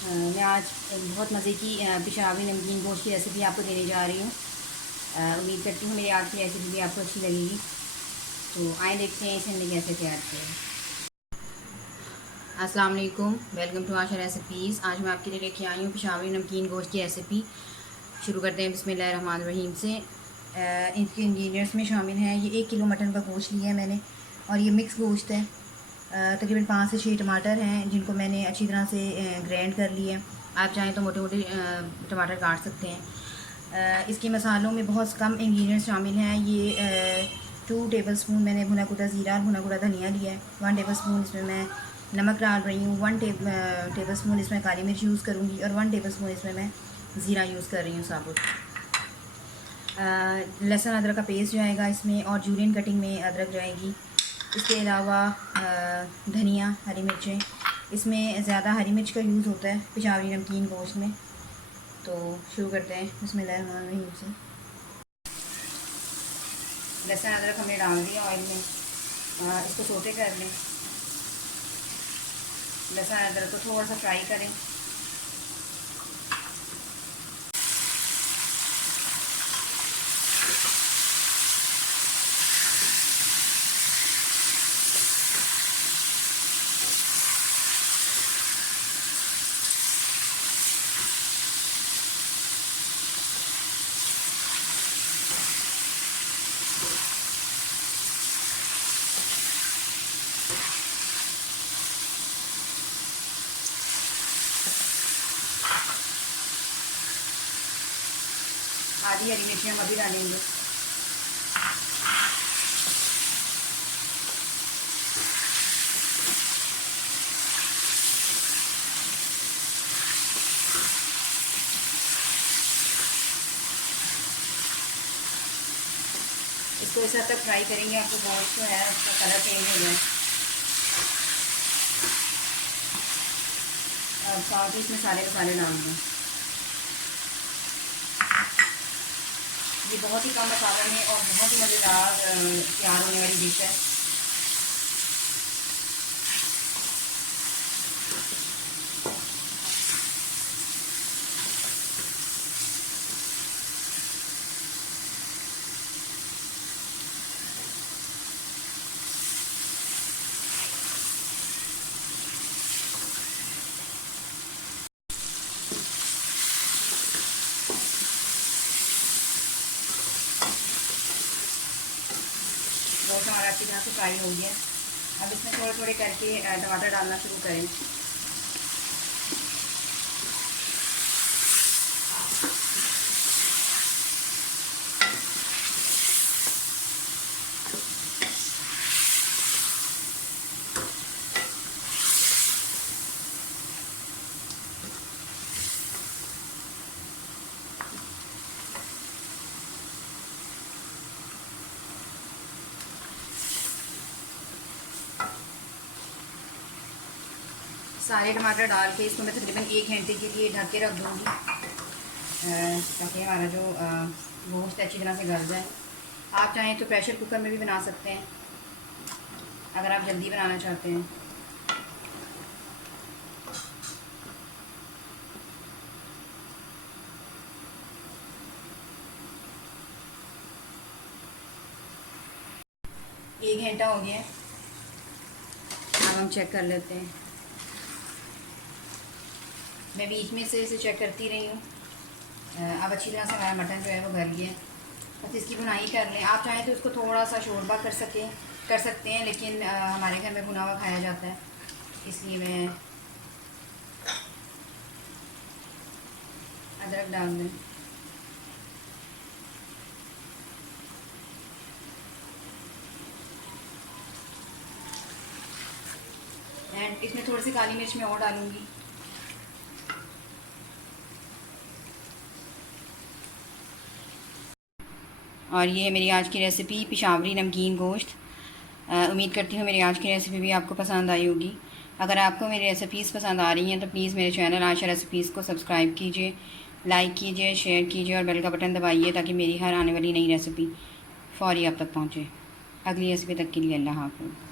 मैं आज बहुत मज़े की पेशावरी नमकीन गोश्त की रेसिपी आपको देने जा रही हूँ। उम्मीद करती हूँ मेरी आज की रेसिपी भी आपको अच्छी लगेगी। तो आए देखते हैं इसे हमने कैसे तैयार किया है। अस्सलाम वालेकुम, वेलकम टू आशा रेसिपीज़। आज मैं आपके लिए लेके आई हूँ पेशावरी नमकीन गोश्त की रेसिपी। शुरू करते हैं बिस्मिल्लाहिर्रहमानिर्रहीम से। इनके इंग्रेडिएंट्स में शामिल हैं, ये 1 किलो मटन का गोश्त लिया है मैंने और ये मिक्स गोश्त है। तकरीबन 5 से 6 टमाटर हैं जिनको मैंने अच्छी तरह से ग्राइंड कर लिए हैं। आप चाहें तो मोटे मोटे टमाटर काट सकते हैं। इसके मसालों में बहुत कम इंग्रेडिएंट्स शामिल हैं। ये 2 टेबलस्पून मैंने भुना कुटा ज़ीरा और भुना कुटा धनिया लिया है। 1 टेबलस्पून इसमें मैं नमक डाल रही हूँ। 1 टेबलस्पून इसमें काली मिर्च यूज़ करूँगी और 1 टेबलस्पून इसमें मैं ज़ीरा यूज़ कर रही हूँ साबुत। लहसुन अदरक का पेस्ट जाएगा इसमें और जूलियन कटिंग में अदरक जाएगी। इसके अलावा धनिया, हरी मिर्चें, इसमें ज़्यादा हरी मिर्च का यूज़ होता है पेशावरी नमकीन गोश्त में। तो शुरू करते हैं बिस्मिल्लाहिर्रहमानिर्रहीम से। लहसुन अदरक हमने डाल दिया ऑयल में, इसको सोटे कर लें। लहसुन अदरक को थोड़ा सा फ्राई करें। आधी हरी मिर्ची हम अभी डालेंगे। इसको इस हद तक फ्राई करेंगे आपको गोश्त जो है उसका कलर चेंज हो जाए। और साथ ही इसमें सारे मसाले डाल दें। ये बहुत ही कम मसाला में और बहुत ही मज़ेदार तैयार होने वाली डिश है। गोश्त हमारा अच्छी तरह से फ्राई हो गया। अब इसमें थोड़े थोड़े करके टमाटर डालना शुरू करें। सारे टमाटर डाल के इसको मैं तकरीबन 1 घंटे के लिए ढक के रख दूँगी ताकि हमारा जो गोश्त अच्छी तरह से गल जाए। आप चाहें तो प्रेशर कुकर में भी बना सकते हैं अगर आप जल्दी बनाना चाहते हैं। एक घंटा हो गया, अब हम चेक कर लेते हैं। मैं बीच में से इसे चेक करती रही हूँ। अब अच्छी तरह से हमारा मटन जो है वो गल गया। बस इसकी भुनाई कर लें। आप चाहें तो इसको थोड़ा सा शोरबा कर सकते हैं, लेकिन हमारे घर में भुना हुआ खाया जाता है, इसलिए मैं अदरक डाल दें। एंड इसमें थोड़ी सी काली मिर्च मैं और डालूँगी। और ये है मेरी आज की रेसिपी पेशावरी नमकीन गोश्त। उम्मीद करती हूँ मेरी आज की रेसिपी भी आपको पसंद आई होगी। अगर आपको मेरी रेसिपीज़ पसंद आ रही हैं तो प्लीज़ मेरे चैनल आशा रेसिपीज़ को सब्सक्राइब कीजिए, लाइक कीजिए, शेयर कीजिए और बेल का बटन दबाइए ताकि मेरी हर आने वाली नई रेसिपी फ़ौरी आप तक पहुँचे। अगली रेसिपी तक के लिए अल्लाह हाफ़िज़।